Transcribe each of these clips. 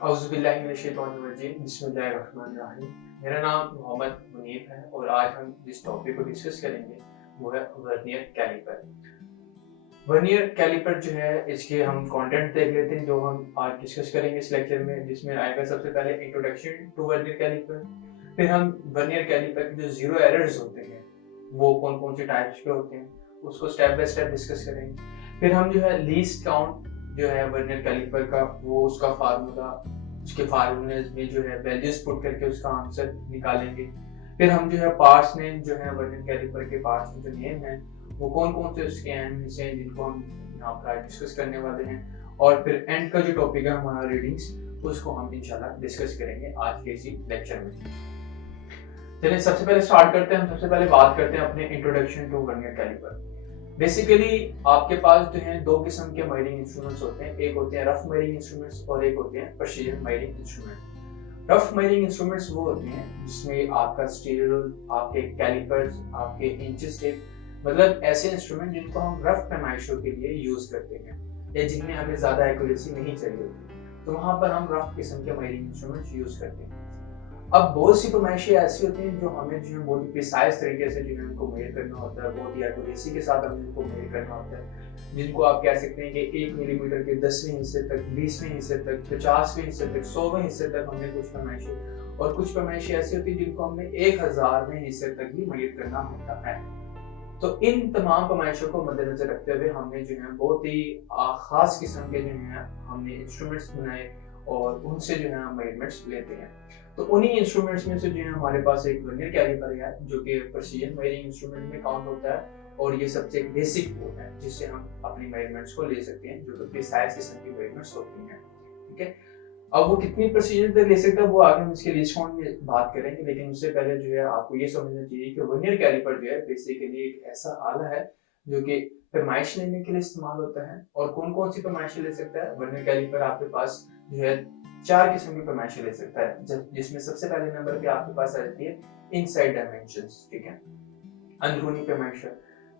औज़ुबिल्लाहिमिनश्शैतानिर्रजीम बिस्मिल्लाहिर्रहमानिर्रहीम। मेरा नाम मोहम्मद मुनीब है और आज हम जिस टॉपिक को डिस्कस करेंगे वो है वर्नियर कैलिपर। वर्नियर कैलिपर जो है इसके हम कंटेंट देख लेते हैं जो हम आज डिस्कस करेंगे इस लेक्चर में, जिसमें आएगा सबसे पहले इंट्रोडक्शन टू वर्नियर कैलिपर। फिर हम वर्नियर कैलिपर के जो जीरो एरर्स होते हैं वो कौन कौन से टाइप्स के होते हैं उसको स्टेप बाय स्टेप डिस्कस करेंगे। फिर हम जो है लीस्ट काउंट जो है वर्नियर कैलिपर का वो उसका फार्मूला, उसके फार्मूले में जो है वैल्यूज पुट करके उसका आंसर निकालेंगे। फिर हम जो है पार्ट्स नेम जो है वर्नियर कैलिपर के पार्ट्स के जो नेम है वो कौन कौन से उसके अहम हिस्से हैं जिनको हम यहाँ पर डिस्कस करने वाले हैं। और फिर एंड का जो टॉपिक है हमारा रीडिंग्स, उसको हम इंशाल्लाह डिस्कस करेंगे आज के इसी लेक्चर में। चलिए सबसे पहले स्टार्ट करते हैं। हम सबसे पहले बात करते हैं अपने introduction to vernier calliper. Basically आपके पास जो है दो किस्म के मेजरिंग इंस्ट्रूमेंट्स होते हैं, एक होते हैं रफ मेजरिंग इंस्ट्रूमेंट्स और एक होते हैं precision measuring instrument. Rough measuring instruments वो होते हैं जिसमें आपका स्टील रूल, आपके कैलिपर्स, आपके इंचेस टेप, मतलब ऐसे इंस्ट्रूमेंट जिनको हम रफ पैमाइशों के लिए यूज करते हैं या जिनमें हमें ज्यादा एक्यूरेसी नहीं चाहिए होती, तो वहां पर हम रफ किस्म के मेजरिंग इंस्ट्रूमेंट्स यूज करते हैं। अब बहुत सी पैमाइशें ऐसी होती हैं जो हमें जो है बहुत ही प्रिसाइज तरीके से जो है उनको मेजर करना होता है, बहुत ही एक्यूरेसी के साथ हमें उनको मेजर करना होता है, जिनको आप कह सकते हैं कि 1 मिलीमीटर के 10वें हिस्से तक, 20वें हिस्से तक, 50वें हिस्से तक, 100वें हिस्से तक हमें कुछ पैमाइशें, और कुछ पैमाइशें ऐसी होती है जिनको हमें 1000वें हिस्से तक भी मेजर करना होता है। तो इन तमाम पैमाइशों को मद्देनजर रखते हुए हमने जो है बहुत ही खास किस्म के जो है हमने इंस्ट्रूमेंट्स बनाए और उनसे जो है हम मेजरमेंट्स लेते हैं। तो उन्हीं इंस्ट्रूमेंट्स में से जो है हमारे पास एक वर्नियर कैलिपर है जो कि प्रिसीजन मेजरिंग इंस्ट्रूमेंट में काउंट होता है और ये सबसे बेसिक टूल है जिससे हम अपनी मेजरमेंट्स को ले सकते हैं, जो कि प्रिसाइज किस्म की मेजरमेंट्स होती हैं। ठीक है, अब वो कितनी प्रिसीजन तक ले सकता है वो आगे हम इसके लिस्ट काउंट में बात करेंगे, लेकिन उससे पहले जो है आपको ये समझना चाहिए कि वर्नियर कैलिपर जो है बेसिकली एक ऐसा आला है जो कि पैमाइश लेने के लिए इस्तेमाल होता है। और कौन कौन सी पैमाइशें ले सकता है वर्नियर कैलिपर? आपके पास जो है 4 किस्म की पैमाइशें ले सकता है, जिसमें सबसे पहले नंबर पे आपके पास आती है इनसाइड डायमेंशंस। ठीक है, अंदरूनी पैमाइशें,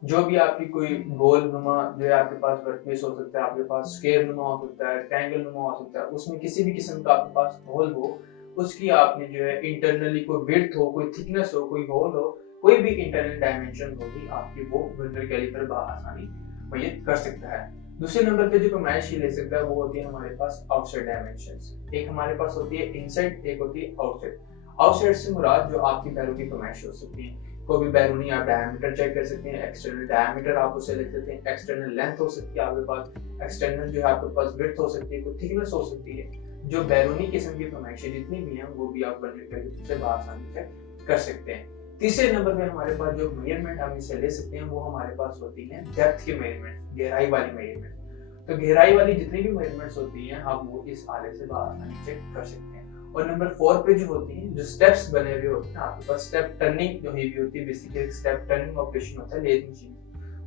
जो भी आपकी कोई गोल नुमा जो है आपके पास वर्कपीस हो सकता है, आपके पास स्क्वायर नुमा हो सकता है, ट्रायंगल नुमा हो सकता है, उसमें किसी भी किस्म का आपके पास होल हो, उसकी आपने जो है इंटरनली कोई विड्थ हो, कोई थिकनेस हो, कोई होल हो, कोई भी इंटरनल डायमेंशन होगी आपकी, वो वर्नियर कैलिपर बआसानी मेजर कर सकता है। दूसरे नंबर पे जो पैमाइश ले सकता है वो होती है हमारे पास आउटसाइड डायमेंशंस। एक हमारे पास होती है इनसाइड, एक होती है आउटसाइड। आउटसाइड से मुराद जो आपकी पैरों की पैमाइश हो सकती है, कोई भी बैरूनी आप डायमीटर चेक कर सकते हैं, एक्सटर्नल डायमीटर आप उसे लिख सकते हैं, एक्सटर्नल लेंथ हो सकती है आपके पास, एक्सटर्नल जो है आपके पास विड्थ हो सकती है, कोई थिकनेस हो सकती है। जो बैरूनी किस्म की पैमाइशें जितनी भी हैं वो भी आप वर्नियर कैलिपर से आसानी से कर सकते हैं। तीसरे नंबर पे हमारे पास जो मेजरमेंट हम इसे ले सकते हैं वो हमारे पास होती है डेप्थ की मेजरमेंट, गहराई वाली मेजरमेंट। तो गहराई वाली जितनी भी मेजरमेंट्स होती हैं हम वो इस आले से आसानी से कर सकते हैं। और नंबर 4 पे जो होती है, जो स्टेप्स बने हुए होते हैं आपके पास, स्टेप टर्निंग जो हुई होती है, बेसिकली स्टेप टर्निंग ऑपरेशन होता है लेजिंग मशीन,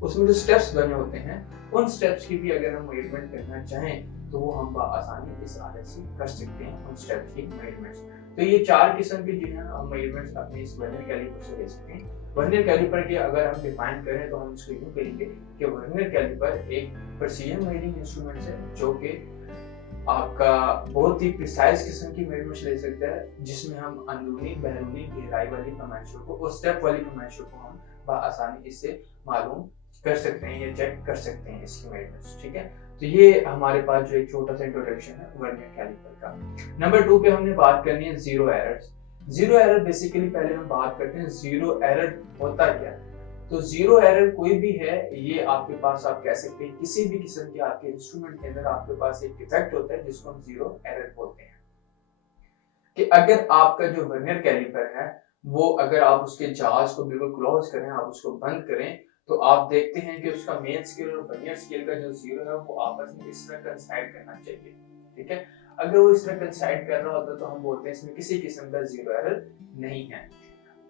उसमें जो स्टेप्स बने होते हैं उन स्टेप्स की भी अगर हम मेजरमेंट करना चाहें तो वो हम आसानी इस आले से कर सकते हैं उन स्टेप्स की मेजरमेंट्स। तो ये 4 किस्म की जो है हम मेजरमेंट्स अपने इस वर्नियर कैलिपर से ले सकते हैं। वर्नियर कैलिपर के अगर हम डिफाइन करें तो हम इसको यूं कहेंगे कि वर्नियर कैलिपर एक प्रिसीजन मेजरिंग इंस्ट्रूमेंट है जो कि आपका बहुत ही प्रिसाइज किस्म की मेजरमेंट्स ले सकता है, जिसमें हम अंदरूनी, बैरूनी, गहराई वाली पैमाइशों को और स्टेप वाली पैमाइशों को हम आसानी इससे मालूम कर सकते हैं या चेक कर सकते हैं इसकी मेजरमेंट्स। ठीक है, तो ये हमारे पास जो एक छोटा सा इंट्रोडक्शन है वर्नियर कैलिपर का। नंबर 2 पे हमने बात करनी है zero errors. Zero error basically पहले हम बात करते हैं जीरो एरर होता क्या है। तो जीरो एरर कोई भी है, ये आपके पास आप कह सकते हैं किसी भी किस्म के आपके इंस्ट्रूमेंट के अंदर आपके पास एक डिफेक्ट होता है जिसको हम जीरो एरर बोलते हैं। कि अगर आपका जो वर्नियर कैलिपर है वो अगर आप उसके जाज को बिल्कुल क्लोज करें, आप उसको बंद करें, तो आप देखते हैं कि उसका मेन स्केल और वर्नियर स्केल का जो जीरो है वो आपस में इस तरह कंसाइड करना चाहिए। ठीक है, अगर वो इस तरह कंसाइड कर रहा होता तो हम बोलते हैं इसमें किसी किस्म का जीरो एरर नहीं है,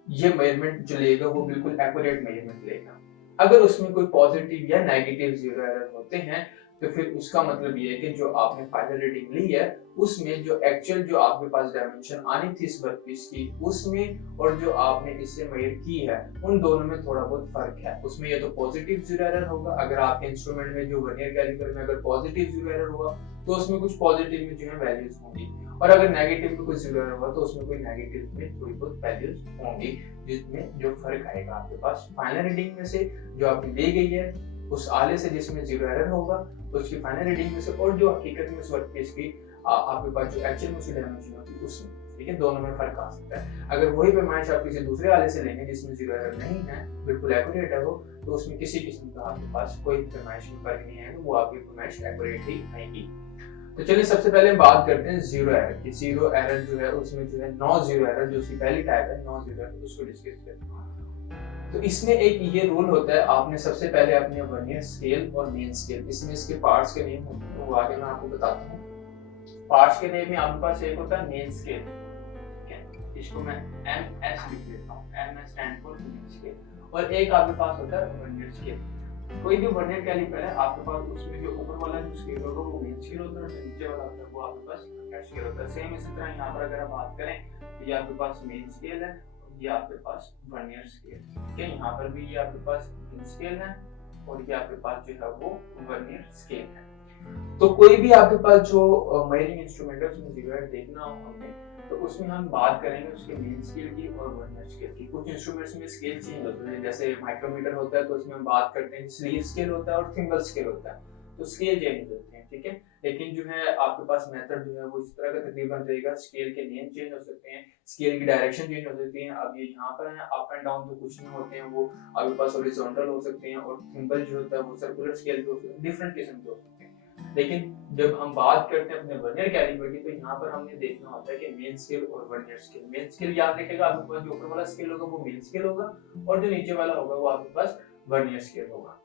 ये मेजरमेंट जो लेगा वो बिल्कुल एक्यूरेट मेजरमेंट लेगा। अगर उसमें कोई पॉजिटिव या नेगेटिव जीरो एरर होते हैं तो फिर उसका मतलब ये है कि जो आपने फाइनल रीडिंग ली है उसमें जो एक्चुअल जो आपके पास डायमेंशन आनी थी इस वर्कपीस की उसमें और जो आपने इससे मेजर की है उन दोनों में थोड़ा बहुत फर्क है। उसमें ये तो पॉजिटिव जीरो एरर होगा, अगर आपके इंस्ट्रूमेंट में जो वर्नियर कैलिपर में अगर पॉजिटिव जीरो एरर हुआ तो उसमें कुछ पॉजिटिव में जो है वैल्यूज होंगी, और अगर नेगेटिव में कोई जीरो एरर हुआ तो उसमें कोई नेगेटिव में थोड़ी बहुत वैल्यूज होंगी, जिसमें जो फर्क आएगा आपके पास फाइनल रीडिंग में से जो आपकी ली गई है उस आले से जिसमें जीरो एरर होगा, तो उसकी फाइनल रीडिंग में से, और जो हकीकत में उस वर्कपीस की आपके पास जो एक्चुअल में उसकी डायमेंशन होगी उसमें, ठीक है, दोनों में फर्क आ सकता है। अगर वही पैमाइश आप किसी दूसरे आले से लेंगे जिसमें जीरो एरर नहीं है, बिल्कुल एक्यूरेट है वो, तो उसमें किसी किस्म का आपके पास कोई पैमाइश में फर्क नहीं है, वो आपकी पैमाइश एक्यूरेट ही आएगी। तो चलिए सबसे पहले हम बात करते हैं जीरो एरर की। जीरो एरर जो है उसमें जो है नो जीरो एरर, जो उसकी पहली टाइप है नो जीरो एरर, उसको डिस्कस करते हैं। तो इसमें एक ये रूल होता है, आपने सबसे पहले अपने वर्नियर स्केल और मेन स्केल, इसमें इसके पार्ट्स के नेम होते हैं, वो आगे मैं आपको बताता हूँ। पार्ट्स के नेम में आपके पास एक होता है मेन स्केल, ठीक है, इसको मैं MS लिख देता हूँ, MS stand for main scale, और एक आपके पास होता है वर्नियर स्केल। कोई भी वर्नियर कैलिपर है आपके पास, उसमें जो ऊपर वाला जो स्केल होगा वो मेन स्केल होता है, और जो नीचे वाला होता है वो आपके पास वर्नियर स्केल होता है। सेम इसी तरह यहाँ पर अगर आप बात करें तो ये आपके पास मेन स्केल है, ये आपके पास वर्नियर स्केल, ठीक है, यहाँ पर भी ये आपके पास मेन स्केल है और ये आपके पास जो है वो वर्नियर स्केल है। तो कोई भी आपके पास जो मेजरिंग इंस्ट्रूमेंट है उसमें जीरो एरर देखना हो हमें, तो उसमें हम बात करेंगे उसके मेन स्केल की और वर्नियर स्केल की। कुछ इंस्ट्रूमेंट्स में स्केल चेंज होते हैं, जैसे माइक्रोमीटर होता है तो उसमें हम बात करते हैं स्लीव स्केल होता है और थिम्बल स्केल होता है, तो स्केल चेंज होते हैं, ठीक है। लेकिन जो है आपके पास मेथड जो है वो इस तरह का तकरीबन रहेगा, स्केल के नेम चेंज हो सकते हैं, स्केल की डायरेक्शन चेंज हो सकती है। अब ये यहाँ पर है अप एंड डाउन तो कुछ नहीं होते हैं, वो आपके पास हॉरिजॉन्टल हो सकते हैं, और थिम्बल जो होता है वो सर्कुलर स्केल के हो सकते हैं, डिफरेंट किस्म के हो सकते हैं। लेकिन जब हम बात करते हैं अपने वर्नियर कैलिपर की, तो यहाँ पर हमने देखना होता है कि मेन स्केल और वर्नियर स्केल। मेन स्केल याद रखेगा आपके पास, जो ऊपर वाला स्केल होगा वो मेन स्केल होगा, और जो नीचे वाला होगा वो आपके पास वर्नियर स्केल होगा।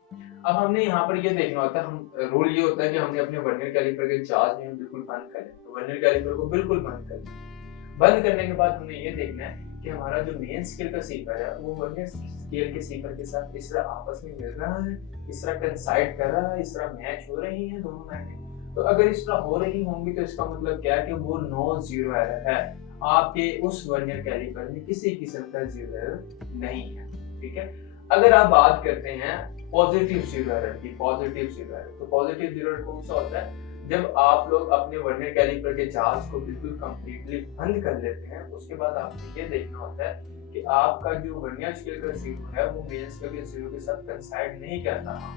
अब हमने यहाँ पर ये देखना होता है, हम रूल ये होता है कि हमने अपने वर्नियर कैलिपर के जार्ज में बिल्कुल बंद कर लें, तो वर्नियर कैलिपर को बिल्कुल बंद कर लें। बंद करने के बाद हमें ये देखना है कि हमारा जो मेन स्केल का सीपर है वो वर्नियर स्केल के सीपर के साथ इस तरह आपस में मिल रहा है, इस तरह कंसाइड कर रहा है, इस तरह मैच हो रही है दोनों लाइनें। तो अगर इस तरह हो रही होंगी तो इसका मतलब क्या है कि वो नो जीरो एरर है, आपके उस वर्नियर कैलिपर में किसी किस्म का जीरो एरर नहीं है, ठीक है। अगर आप बात करते हैं पॉजिटिव जीरो एरर की, पॉजिटिव जीरो एरर, तो पॉजिटिव जीरो एरर कौन सा होता है? जब आप लोग अपने वर्नियर कैलिपर के जार्ज को बिल्कुल कंप्लीटली बंद कर लेते हैं, उसके बाद आपको ये देखना होता है कि आपका जो वर्नियर स्केल का जीरो है वो मेन स्केल के जीरो के साथ कंसाइड नहीं कर रहा,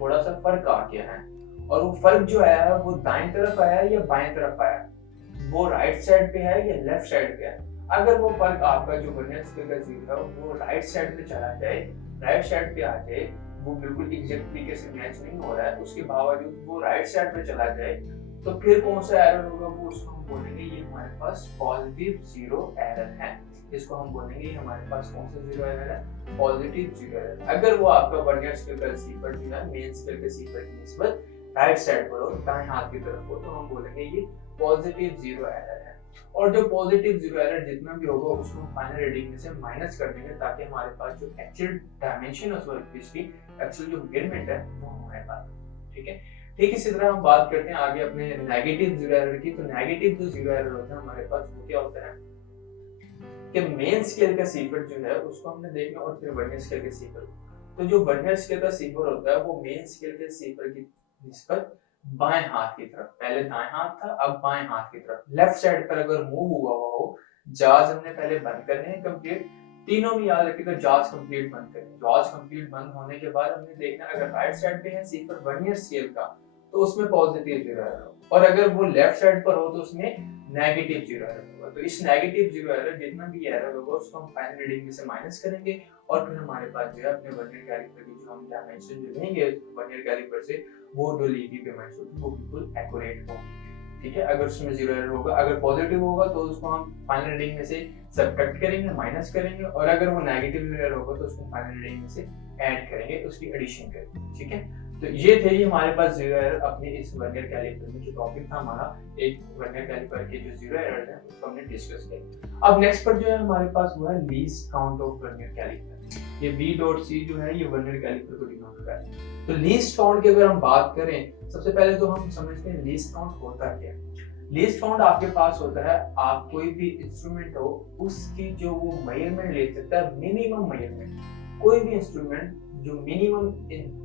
थोड़ा सा फर्क आ गया है, और वो फर्क जो आया है वो दाएं तरफ आया है या बाएं तरफ आया है, वो राइट साइड पे है या लेफ्ट साइड पे है। अगर वो फर्क आपका जो वर्नियर स्केल का जीरो है वो राइट साइड पे चला जाए, राइट साइड पे आ जाए, वो बिल्कुल एग्जैक्ट तरीके से मैच नहीं हो रहा है, उसके बावजूद वो राइट साइड पे चला जाए, तो फिर कौन सा एरर होगा? वो उसको हम बोलेंगे ये हमारे पास पॉजिटिव जीरो एरर है। इसको हम बोलेंगे हमारे पास कौन सा जीरो एरर है? Positive zero error. अगर वो आपका वर्नियर स्केल का सीपर जो है मेन स्केल के सीपर की निस्बत राइट साइड पर हो, दाएं हाथ की तरफ हो, तो हम बोलेंगे ये पॉजिटिव जीरो एरर है। और जो पॉजिटिव जीरो एरर जितना भी होगा उसको हम फाइनल रीडिंग में से माइनस कर देंगे, ताकि हमारे पास जो एक्चुअल डायमेंशन है उस वर्कपीस की, एक्चुअल जो मेजरमेंट है वो हमारे पास, ठीक है। ठीक इसी तरह हम बात करते हैं आगे अपने नेगेटिव जीरो एरर की। तो नेगेटिव जो जीरो एरर होता है हमारे पास वो क्या होता है कि मेन स्केल का सीपर जो है उसको हमने देखना, और फिर वर्नियर स्केल के सीपर। तो जो वर्नियर स्केल का सीपर होता है वो मेन स्केल के सीपर की निस्बत बाएं हाथ की तरफ, पहले दाएं हाथ था अब बाएं हाथ की तरफ, लेफ्ट साइड पर अगर मूव हुआ हो, जाज हमने पहले बंद करने हैं कंप्लीट, तीनों में याद रखिएगा जाज कंप्लीट बंद करें। जाज कंप्लीट बंद होने के बाद हमने देखना अगर राइट साइड पे है सीपर वर्नियर स्केल का तो उसमें पॉजिटिव जीरो एरर हो, और अगर वो लेफ्ट साइड पर हो तो उसमें नेगेटिव जीरो एरर होगा। तो इस नेगेटिव जीरो एरर जितना भी एरर होगा उसको हम फाइनल रीडिंग में से माइनस करेंगे, और फिर हमारे पास जो है अपने वर्नियर कैलिपर की जो हम डायमेंशन जो लेंगे वर्नियर कैलिपर से, वो जो ली गई डायमेंशन होगी वो बिल्कुल एक्यूरेट होगी, ठीक है। अगर उसमें जीरो एरर होगा, अगर पॉजिटिव होगा तो उसको हम फाइनल रीडिंग में से सब्ट्रैक्ट करेंगे, माइनस करेंगे, और अगर वो नेगेटिव एरर होगा तो उसको फाइनल रीडिंग में से ऐड करेंगे, उसकी एडिशन करेंगे, ठीक है। तो ये थे ही हमारे पास जीरो एरर अपने इस वर्नियर कैलिपर में। जो टॉपिक था हमारा एक वर्नियर कैलिपर के जो जीरो एरर है उसको हमने डिस्कस किया। अब नेक्स्ट पर जो है हमारे पास वो है least count of vernier calliper. ये V.C जो है ये वर्नियर कैलिपर को डिनोट करता है। तो लीस्ट काउंट की अगर हम बात करें, सबसे पहले तो हम समझते हैं लीस्ट काउंट होता क्या है। लीस्ट काउंट आपके पास होता है, आप कोई भी इंस्ट्रूमेंट हो उसकी जो वो मेजरमेंट ले सकता है, मिनिमम मेजरमेंट। कोई भी इंस्ट्रूमेंट जो मिनिमम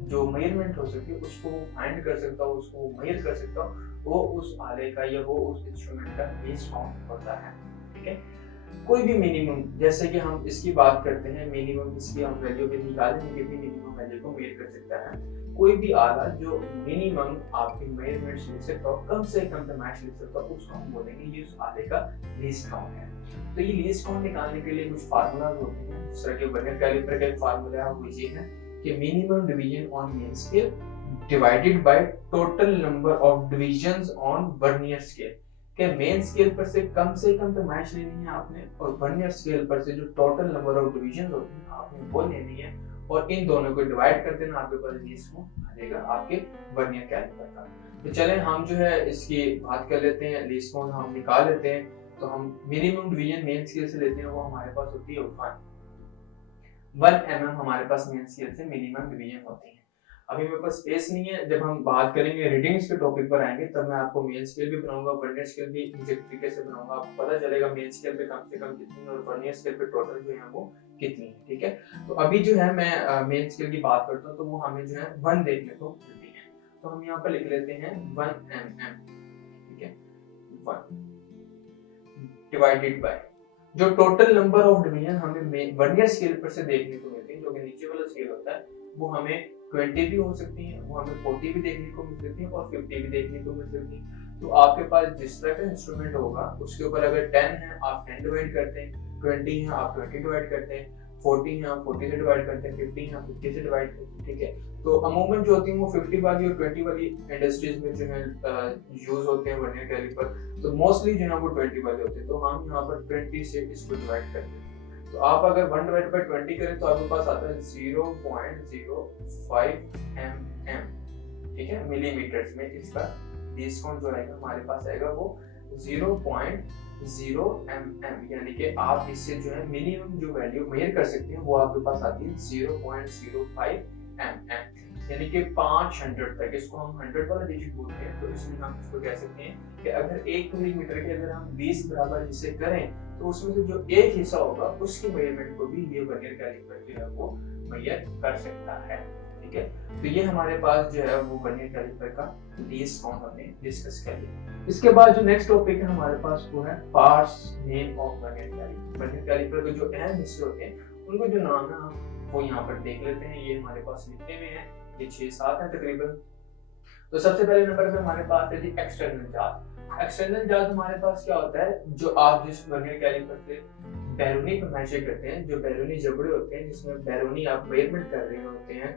जो मेजरमेंट हो सके उसको फाइंड कर सकता हो, उसको मेजर कर सकता हो, वो उस आले का या वो उस इंस्ट्रूमेंट का लीस्ट काउंट होता है। ठीक है, कोई भी मिनिमम, जैसे कि हम इसकी बात करते हैं मिनिमम, इसकी हम वैल्यू भी निकालेंगे कि मिनिमम वैल्यू को मेजर कर सकता है कोई भी आला जो मिनिमम आपके मेजरमेंट्स ले सकता हो, कम से कम पैमाइश ले सकता हो, उसको हम बोलेंगे ये उस आले का लीस्ट काउंट है। तो ये लीस्ट काउंट निकालने के लिए कुछ फार्मूलाज होते हैं, जिस तरह के वर्नियर कैलिपर का एक फार्मूला है वो ये है कि minimum division on main scale divided by total number of divisions on vernier scale. कि मेन स्केल पर से कम पैमाइश लेनी है आपने, और वर्नियर स्केल पर से जो टोटल नंबर ऑफ डिविजन होती है आपने वो लेनी है, और इन दोनों को डिवाइड कर देना, आपके पास लीस्ट काउंट आ जाएगा आपके वर्नियर कैलिपर का। तो चलें हम जो है इसकी बात कर लेते हैं, लीस्ट काउंट हम निकाल लेते हैं। तो हम मिनिमम डिवीजन मेन स्केल से लेते हैं, वो हमारे पास होती है 1 mm हमारे पास मेन स्केल से मिनिमम डिवीजन होती है। अभी मेरे पास स्पेस नहीं है, जब हम बात करेंगे रीडिंग्स के टॉपिक पर आएंगे तब मैं आपको मेन स्केल भी बनाऊंगा, वर्नियर स्केल भी इसी तरीके से बनाऊंगा, आपको पता चलेगा मेन स्केल पे कम से कम कितनी और वर्नियर स्केल पे टोटल जो है वो कितनी है। ठीक है, तो अभी जो है मैं मेन स्केल की बात करता हूँ, तो वो हमें जो है 1 देखने को मिलती है। तो हम यहाँ पर लिख लेते हैं 1 mm। ठीक है, 1 डिवाइडेड बाय जो टोटल नंबर ऑफ डिवीजन हमें वर्नियर स्केल पर से देखने को मिलती है, जो कि नीचे वाला स्केल होता है, वो हमें 20 भी हो सकती है, वो हमें 40 भी देखने को मिल सकती है और 50 भी देखने को मिल सकती है। तो आपके पास जिस तरह का इंस्ट्रूमेंट होगा उसके ऊपर अगर 10 है आप 10 डिवाइड करते हैं, 20 है आप 20 डिवाइड करते हैं, 40 है आप 40 से डिवाइड करते हैं, 50 है आप 50 से डिवाइड करते हैं। ठीक है, तो अमूमन जो होती है वो 50 वाली और 20 वाली इंडस्ट्रीज में जो है यूज होते हैं वर्नियर कैलिपर, तो मोस्टली जो है वो 20 वाले होते हैं। तो हम यहाँ पर 20 से इसको डिवाइड करते हैं। तो आप अगर 1 डिवाइड बाय 20 करें तो आपके पास आता है 0.05 mm। ठीक है, मिलीमीटर्स में इसका लीस्ट काउंट जो आएगा हमारे पास आएगा वो 0.0 mm, यानी कि आप इससे जो है मिनिमम जो वैल्यू मेजर कर सकते हैं वो आपके पास आती है 0.05 mm, यानी कि 500 तक। इसको हम 100 वाला डिजिट बोलते हैं, तो इसलिए हम इसको कह सकते हैं कि अगर 1 मिलीमीटर के अगर हम 20 बराबर हिस्से करें तो उसमें से जो एक हिस्सा होगा उसकी मेजरमेंट को भी ये वर्नियर कैलिपर जो है वो मेजर कर सकता है। ठीक है, तो ये हमारे पास जो है वो वर्नियर कैलिपर का लीस्ट काउंट हमने डिस्कस कर लिया। इसके बाद जो नेक्स्ट टॉपिक है हमारे पास वो है parts name of vernier calliper. Vernier calliper के जो अहम हिस्से होते हैं उनको जो नाम है हम वो यहाँ पर देख लेते हैं। ये हमारे पास लिखे हुए हैं, ये 6-7 है तकरीबन। तो सबसे पहले नंबर पे हमारे पास है जी एक्सटर्नल जाज। एक्सटर्नल जाज हमारे पास क्या होता है, जो आप जिस वर्नियर कैलिपर से बैरूनी पर मेजर करते हैं, जो बैरूनी जबड़े होते हैं जिसमें बैरूनी आप मेजरमेंट कर रहे होते हैं,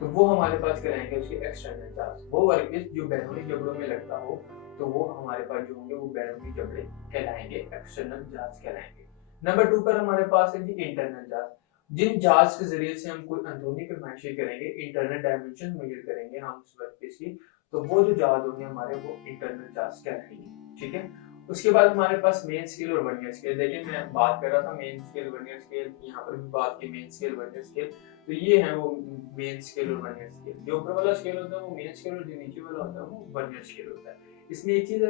तो वो हमारे पास कहलाएंगे उसके एक्सटर्नल जाज। वो वर्कपीस जो बैरूनी जबड़ों में लगता हो तो वो हमारे पास जो होंगे वो बैरूनी जबड़े कहलाएंगे, एक्सटर्नल जाज कहलाएंगे। नंबर 2 पर हमारे पास है जी इंटरनल जाज। जिन जाज के जरिए से हम कोई अंदरूनी पैमाइशें करेंगे, इंटरनल डायमेंशन मेजर करेंगे हम उस वर्कपीस की, तो वो जो जाज होंगे हमारे वो इंटरनल जाज कहलाएंगे। ठीक है, उसके बाद हमारे पास मेन स्केल और वर्नियर स्केल। देखिए मैं बात कर रहा था मेन स्केल वर्नियर स्केल, यहाँ पर भी बात की मेन स्केल वर्नियर स्केल। तो ये है वो मेन स्केल और वर्नियर स्केल। जो ऊपर वाला स्केल होता है वो मेन स्केल और जो नीचे वाला होता है वो वर्नियर स्केल होता है। इसमें एक चीज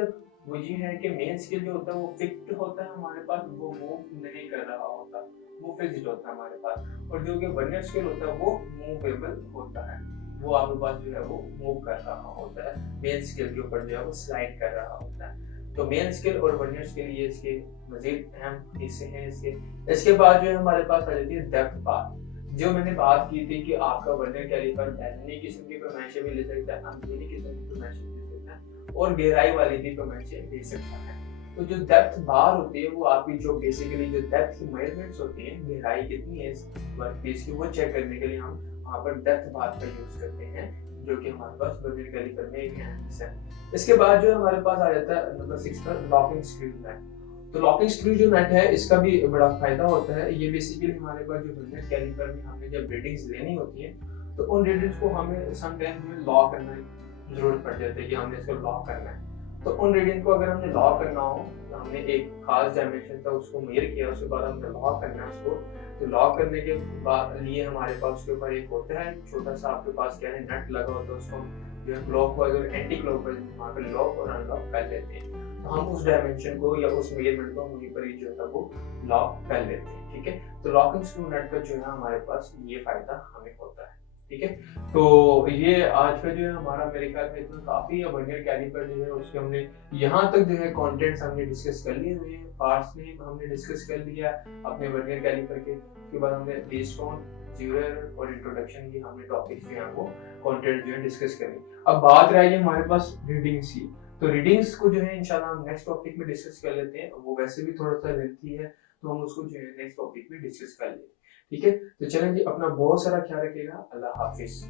वो ये है कि मेन स्केल जो होता है वो फिक्स्ड होता है हमारे पास, वो मूव नहीं कर रहा होता, वो फिक्स्ड होता है हमारे पास। और जो कि वर्नियर स्केल होता है वो मूवेबल होता है, वो आपके पास जो है वो मूव कर रहा होता है, मेन स्केल के ऊपर जो है वो स्लाइड कर रहा होता है। तो मेन स्केल और वर्नियर स्केल ये इसके मजीद अहम हिस्से हैं इसके। इसके बाद जो है हमारे पास आ जाती है डेप्थ बार। जो मैंने बात की थी कि आपका वर्नियर कैलिपर बैरूनी किस्म की पैमाइशें भी ले सकता है, अंदरूनी किस्म की पैमाइशें ले सकता है और गहराई वाली भी पैमाइशें ले सकता है। तो जो डेप्थ बार होती है वो आपकी जो बेसिकली जो डेप्थ की मेजरमेंट्स होती हैं, गहराई कितनी है इस वर्कपीस की, वो चेक करने के लिए हम वहाँ पर डेप्थ बार का यूज करते हैं, जो कि हमारे पास वर्नियर कैलिपर में एक अहम हिस्सा है। इसके बाद जो हमारे पास आ जाता है नंबर 6 पर लॉकिंग स्क्रू नट। तो लॉकिंग स्क्रू जो नट है इसका भी बड़ा फायदा होता है। ये बेसिकली हमारे पास जो वर्नियर कैलिपर में हमें जब रीडिंग्स लेनी होती है तो उन रीडिंग्स को हमें समटाइम्स में लॉक करने की जरूरत पड़ जाती है कि हमने इसको लॉक करना है। तो उन रीडिंग को अगर हमने लॉक करना हो तो हमने एक खास डायमेंशन था उसको मेजर किया, उसके बाद हमने लॉक करना है उसको। तो लॉक करने के बाद लिए हमारे पास उसके ऊपर एक होता है छोटा सा, आपके पास क्या है नट लगा होता है, उसको जो है क्लॉकवाइज और एंटी क्लॉकवाइज वहाँ पे लॉक और अनलॉक कर लेते हैं। तो हम उस डायमेंशन को या उस मेजरमेंट को वहीं पर ही जो है वो लॉक कर लेते हैं। ठीक है, तो लॉकिंग स्क्रू नट का जो है हमारे पास ये फायदा हमें होता है। ठीक है। तो ये आज का जो है हमारा मेरे ख्याल में इतना काफ़ी है। वर्नियर कैलिपर जो है उसके हमने यहाँ तक जो है कंटेंट्स हमने डिस्कस कर लिए हुए हैं, पार्ट्स में हमने डिस्कस कर लिया अपने वर्नियर कैलिपर के। उसके बाद हमने बेस्ड ऑन ज़ीरो एरर और इंट्रोडक्शन की हमने टॉपिक्स जो है वो कंटेंट जो है डिस्कस करें। अब बात रह गई हमारे पास रीडिंग्स की। तो रीडिंग्स को जो है इंशाल्लाह हम नेक्स्ट टॉपिक में डिस्कस कर लेते हैं। वो वैसे भी थोड़ा सा लेंथी है, तो हम उसको जो है नेक्स्ट टॉपिक में डिस्कस कर लेते हैं। ठीक है, तो चलें जी, अपना बहुत सारा ख्याल रखिएगा। अल्लाह हाफिज।